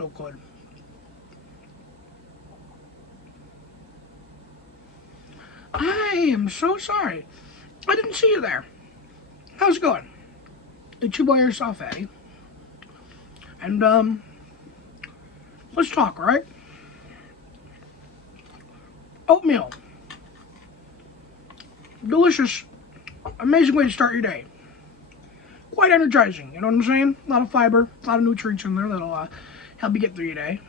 so good. I am so sorry. I didn't see you there. How's it going? It's your boy yourself, Fatty. And, let's talk, right? Oatmeal. Delicious. Amazing way to start your day. Quite energizing, you know what I'm saying? A lot of fiber, a lot of nutrients in there that'll help you get through your day.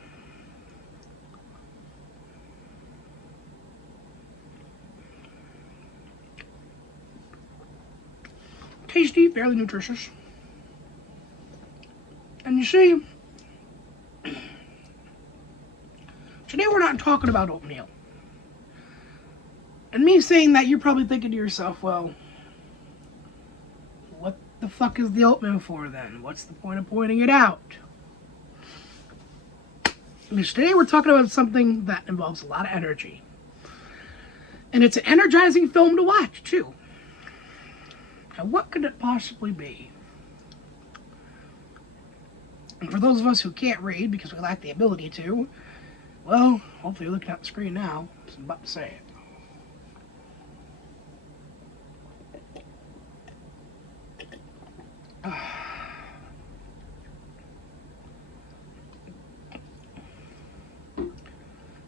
Tasty, fairly nutritious. And you see, today we're not talking about oatmeal. And me saying that, you're probably thinking to yourself, well, what the fuck is the oatmeal for then? What's the point of pointing it out? Because today we're talking about something that involves a lot of energy. And it's an energizing film to watch, too. Now, what could it possibly be? And for those of us who can't read because we lack the ability to, well, hopefully you're looking at the screen now, because I'm about to say it.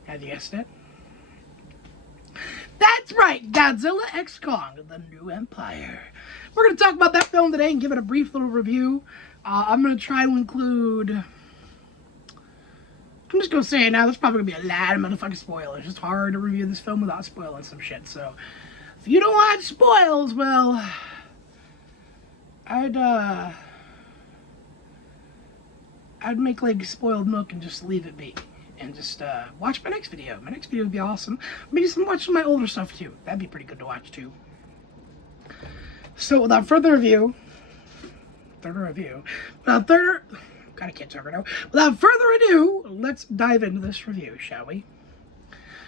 Have you guessed it? That's right, GodzillaXkong, The New Empire. We're going to talk about that film today and give it a brief little review. I'm going to try to include... I'm just going to say it now, there's probably going to be a lot of motherfucking spoilers. It's hard to review this film without spoiling some shit, so... If you don't like spoils, well... I'd make like spoiled milk and just leave it be. And just watch my next video. My next video would be awesome. Maybe watch some of my older stuff too. That'd be pretty good to watch too. So without further ado, without further ado, let's dive into this review, shall we?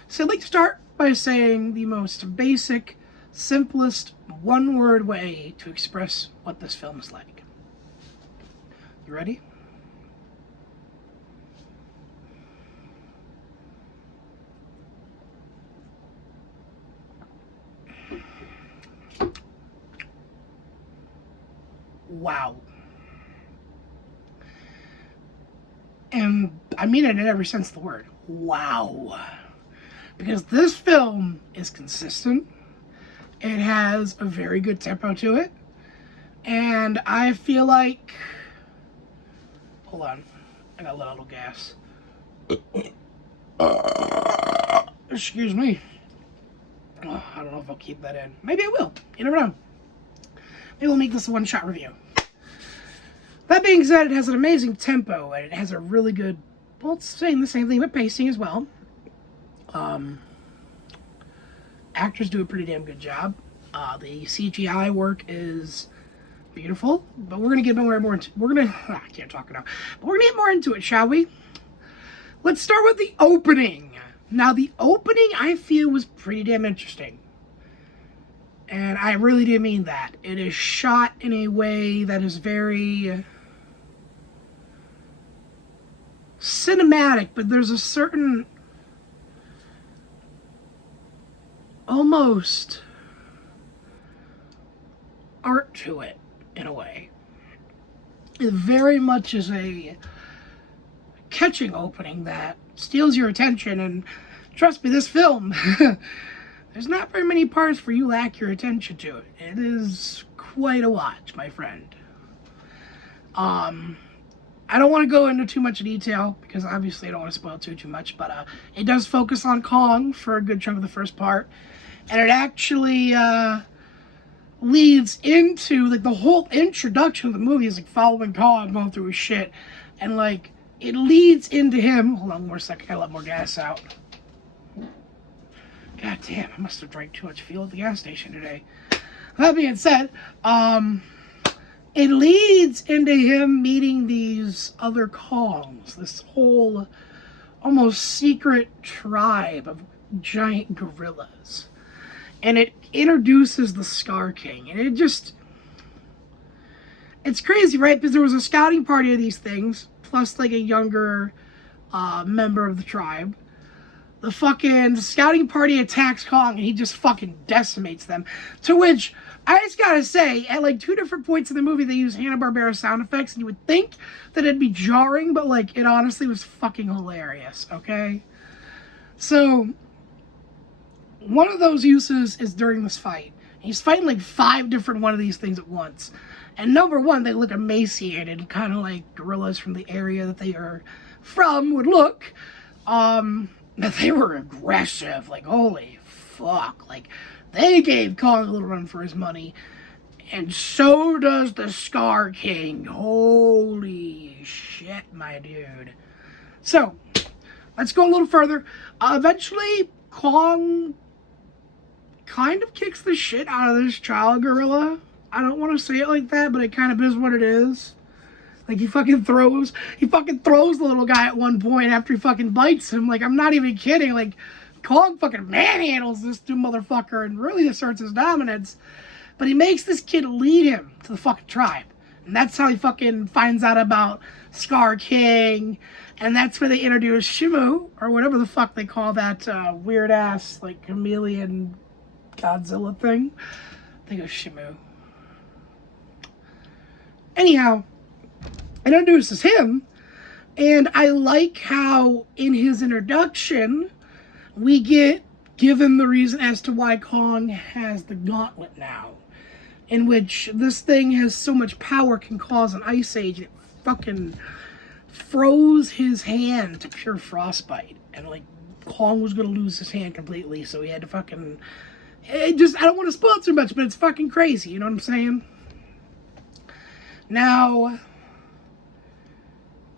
So I'd like to start by saying the most basic, simplest, one-word way to express what this film is like. You ready? Wow. And I mean it in every sense of the word. Wow. Because this film is consistent. It has a very good tempo to it. And I feel like... Hold on. I gotta let out a little gas. Excuse me. Oh, I don't know if I'll keep that in. Maybe I will. You never know. Maybe we'll make this a one-shot review. That being said, it has an amazing tempo, and it has a really good... Well, it's saying the same thing, but pacing as well. Actors do a pretty damn good job. The CGI work is beautiful, but we're gonna get more into. I can't talk now. But we're gonna get more into it, shall we? Let's start with the opening. Now, the opening I feel was pretty damn interesting, and I really do mean that. It is shot in a way that is very cinematic, but there's a certain almost art to it, in a way. It very much is a catching opening that steals your attention, and trust me, this film, there's not very many parts where you lack your attention to it. It is quite a watch, my friend. I don't want to go into too much detail, because obviously I don't want to spoil too much, but it does focus on Kong for a good chunk of the first part, and it actually leads into, like, the whole introduction of the movie is like following Kong going through his shit, and like it leads into him. Hold on one more second, I gotta let more gas out. God damn, I must have drank too much fuel at the gas station today. That being said, it leads into him meeting these other Kongs, this whole almost secret tribe of giant gorillas. And it introduces the Scar King. And it just... It's crazy, right? Because there was a scouting party of these things plus like a younger member of the tribe. The fucking scouting party attacks Kong and he just fucking decimates them. To which, I just gotta say, at like 2 different points in the movie they use Hanna-Barbera sound effects and you would think that it'd be jarring, but like it honestly was fucking hilarious, okay? So, one of those uses is during this fight. He's fighting like 5 different one of these things at once. And number one, they look emaciated, kind of like gorillas from the area that they are from would look. But they were aggressive, like holy fuck. Like they gave Kong a little run for his money. And so does the Scar King. Holy shit, my dude. So, let's go a little further. Eventually, Kong kind of kicks the shit out of this child gorilla. I don't want to say it like that, but it kind of is what it is. Like, he fucking throws the little guy at one point after he fucking bites him. Like, I'm not even kidding. Like, Kong fucking manhandles this dude motherfucker and really asserts his dominance. But he makes this kid lead him to the fucking tribe. And that's how he fucking finds out about Scar King. And that's where they introduce Shimu, or whatever the fuck they call that weird-ass, like, chameleon Godzilla thing. I think it was Shimu. Anyhow, introduces him, and I like how in his introduction we get given the reason as to why Kong has the gauntlet now, in which this thing has so much power can cause an ice age. It fucking froze his hand to pure frostbite, and like Kong was gonna lose his hand completely, so he had to fucking I don't want to spoil too much, but it's fucking crazy, you know what I'm saying? Now,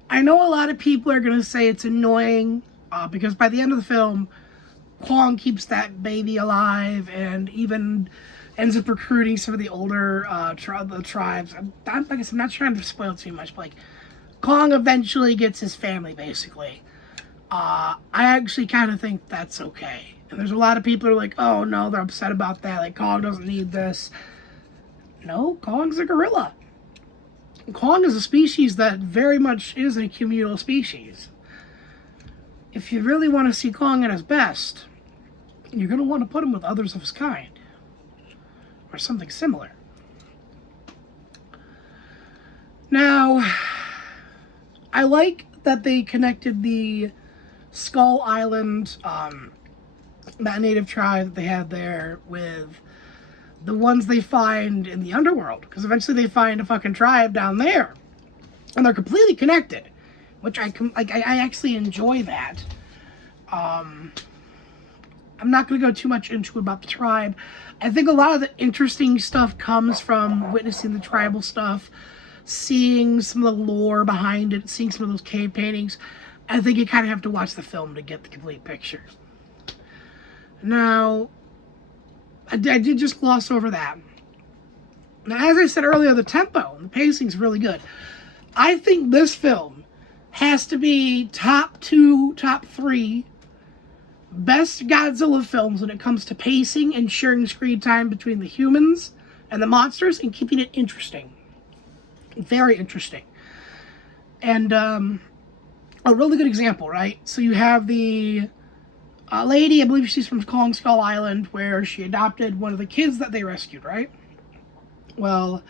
I know a lot of people are going to say it's annoying, because by the end of the film, Kong keeps that baby alive and even ends up recruiting some of the older tribes. I guess I'm not trying to spoil too much, but like, Kong eventually gets his family, basically. I actually kind of think that's okay. And there's a lot of people who are like, oh no, they're upset about that. Like, Kong doesn't need this. No, Kong's a gorilla. Kong is a species that very much is a communal species. If you really want to see Kong at his best, you're going to want to put him with others of his kind. Or something similar. Now, I like that they connected the Skull Island, that native tribe that they had there, with the ones they find in the underworld, because eventually they find a fucking tribe down there, and they're completely connected, which I actually enjoy that. I'm not going to go too much into about the tribe. I think a lot of the interesting stuff comes from witnessing the tribal stuff, seeing some of the lore behind it, seeing some of those cave paintings. I think you kind of have to watch the film to get the complete picture. Now, I did just gloss over that. Now, as I said earlier, the tempo and the pacing is really good. I think this film has to be top 2, top 3 best Godzilla films when it comes to pacing and sharing screen time between the humans and the monsters and keeping it interesting. Very interesting. And a really good example, right? So you have the lady, I believe she's from Kong Skull Island, where she adopted one of the kids that they rescued, right? Well,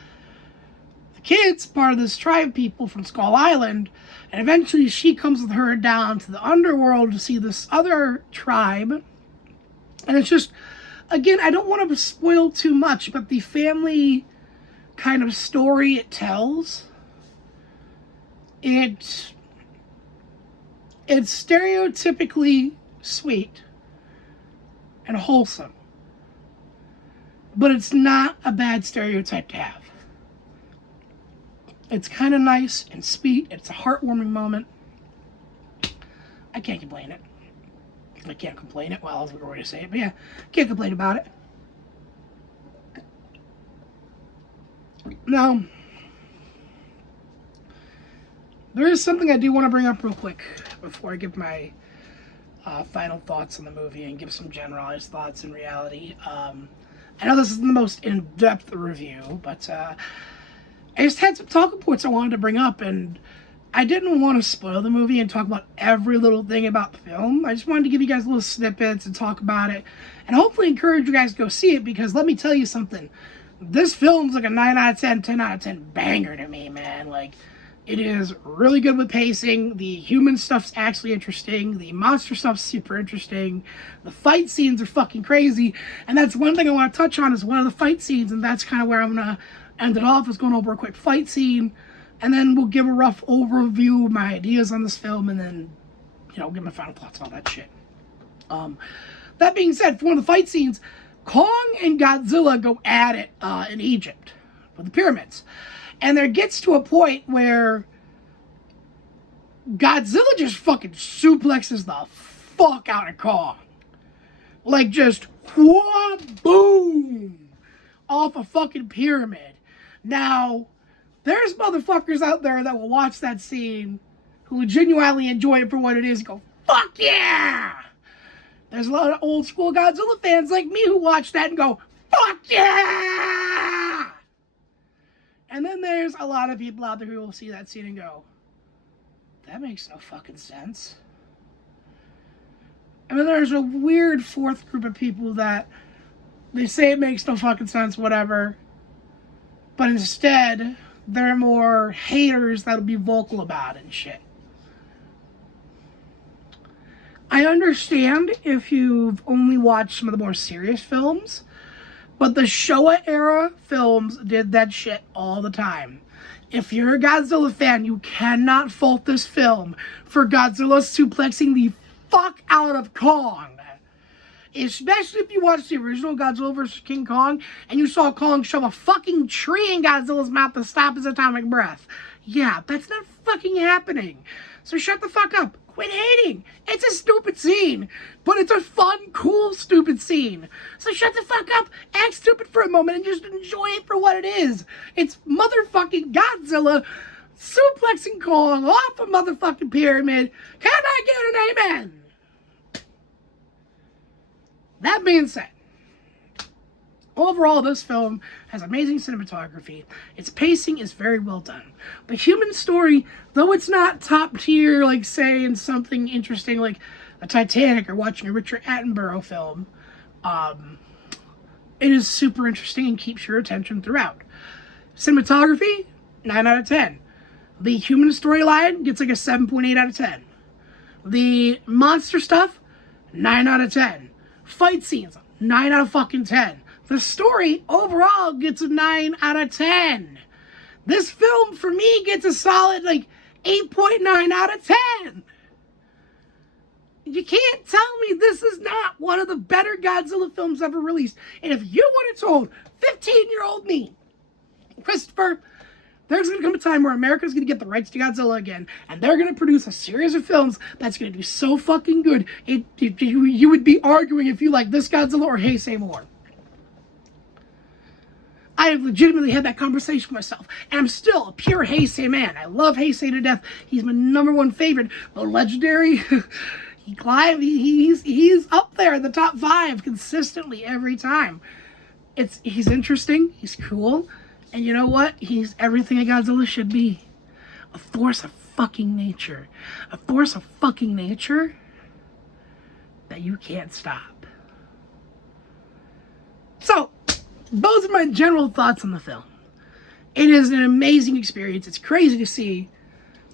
the kid's part of this tribe people from Skull Island, and eventually she comes with her down to the underworld to see this other tribe. And it's just, again, I don't want to spoil too much, but the family kind of story it tells, it's stereotypically sweet and wholesome, but it's not a bad stereotype to have. It's kind of nice and sweet. It's a heartwarming moment. I can't complain it. I can't complain it. Well, I was going to say it, but yeah, can't complain about it. Now, there is something I do want to bring up real quick before I give my final thoughts on the movie and give some generalized thoughts in reality. I know this is the most in-depth review, but I just had some talking points I wanted to bring up, and I didn't want to spoil the movie and talk about every little thing about the film. I just wanted to give you guys little snippets and talk about it, and hopefully encourage you guys to go see it, because let me tell you something. This film's like a 9 out of 10, 10 out of 10 banger to me, man. Like, it is really good with pacing. The human stuff's actually interesting. The monster stuff's super interesting. The fight scenes are fucking crazy. And that's one thing I want to touch on, is one of the fight scenes, and that's kind of where I'm going to end it off, is going over a quick fight scene. And then we'll give a rough overview of my ideas on this film, and then, you know, give my final thoughts on all that shit. That being said, for one of the fight scenes, Kong and Godzilla go at it in Egypt with the pyramids. And there gets to a point where Godzilla just fucking suplexes the fuck out of Kong. Like, just, whoa, boom, off a fucking pyramid. Now, there's motherfuckers out there that will watch that scene who genuinely enjoy it for what it is and go, fuck yeah! There's a lot of old school Godzilla fans like me who watch that and go, fuck yeah! And then there's a lot of people out there who will see that scene and go, that makes no fucking sense. And then there's a weird fourth group of people that they say it makes no fucking sense, whatever. But instead, they're more haters that'll be vocal about it and shit. I understand if you've only watched some of the more serious films, but the Showa era films did that shit all the time. If you're a Godzilla fan, you cannot fault this film for Godzilla suplexing the fuck out of Kong. Especially if you watched the original Godzilla vs. King Kong and you saw Kong shove a fucking tree in Godzilla's mouth to stop his atomic breath. Yeah, that's not fucking happening. So shut the fuck up. Quit hating. It's a stupid scene, but it's a fun, cool, stupid scene. So shut the fuck up, act stupid for a moment, and just enjoy it for what it is. It's motherfucking Godzilla suplexing Kong off a motherfucking pyramid. Can I get an amen? That being said, overall, this film has amazing cinematography. Its pacing is very well done. The human story, though it's not top tier, like saying something interesting like a Titanic or watching a Richard Attenborough film, it is super interesting and keeps your attention throughout. Cinematography, 9 out of 10. The human storyline gets like a 7.8 out of 10. The monster stuff, 9 out of 10. Fight scenes, 9 out of fucking 10. The story overall gets a 9 out of 10. This film, for me, gets a solid, 8.9 out of 10. You can't tell me this is not one of the better Godzilla films ever released. And if you would have told 15-year-old me, Christopher, there's going to come a time where America's going to get the rights to Godzilla again, and they're going to produce a series of films that's going to do so fucking good, you would be arguing if you like this Godzilla or Heisei more. I have legitimately had that conversation with myself, and I'm still a pure Heisei man. I love Heisei to death. He's my #1 favorite. But Legendary, he's up there in the top 5 consistently every time. He's interesting, he's cool, and you know what? He's everything a Godzilla should be. A force of fucking nature. A force of fucking nature that you can't stop. So, those are my general thoughts on the film. It is an amazing experience. It's crazy to see.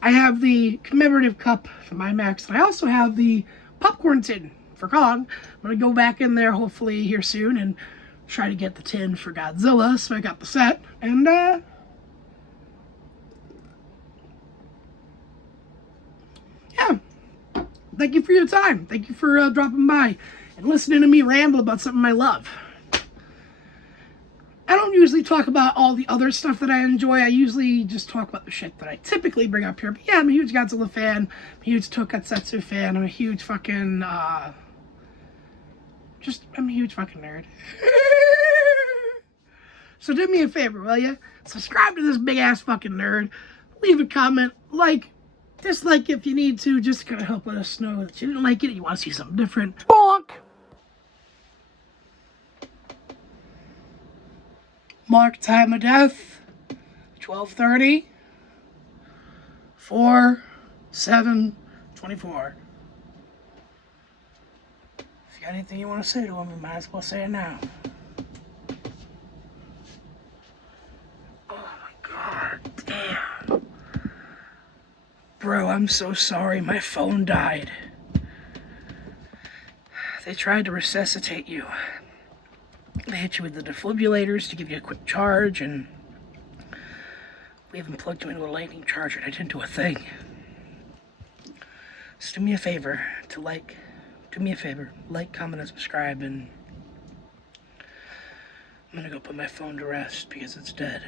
I have the commemorative cup from IMAX, and I also have the popcorn tin for Kong. I'm going to go back in there hopefully here soon and try to get the tin for Godzilla, so I got the set, and yeah, thank you for your time. Thank you for dropping by and listening to me ramble about something I love. I don't usually talk about all the other stuff that I enjoy. I usually just talk about the shit that I typically bring up here. But yeah, I'm a huge Godzilla fan. I'm a huge Tokusatsu fan. I'm a huge fucking, I'm a huge fucking nerd. So do me a favor, will ya? Subscribe to this big-ass fucking nerd. Leave a comment. Dislike if you need to, just to kind of help let us know that you didn't like it and you want to see something different. Bonk! Mark time of death, 12:30. 4/7/24. If you got anything you want to say to him, you might as well say it now. Oh my god, damn. Bro, I'm so sorry, my phone died. They tried to resuscitate you. They hit you with the defibrillators to give you a quick charge, and we even plugged you into a lightning charger, and I didn't do a thing. Just do me a favor, like, comment, and subscribe, and I'm gonna go put my phone to rest because it's dead.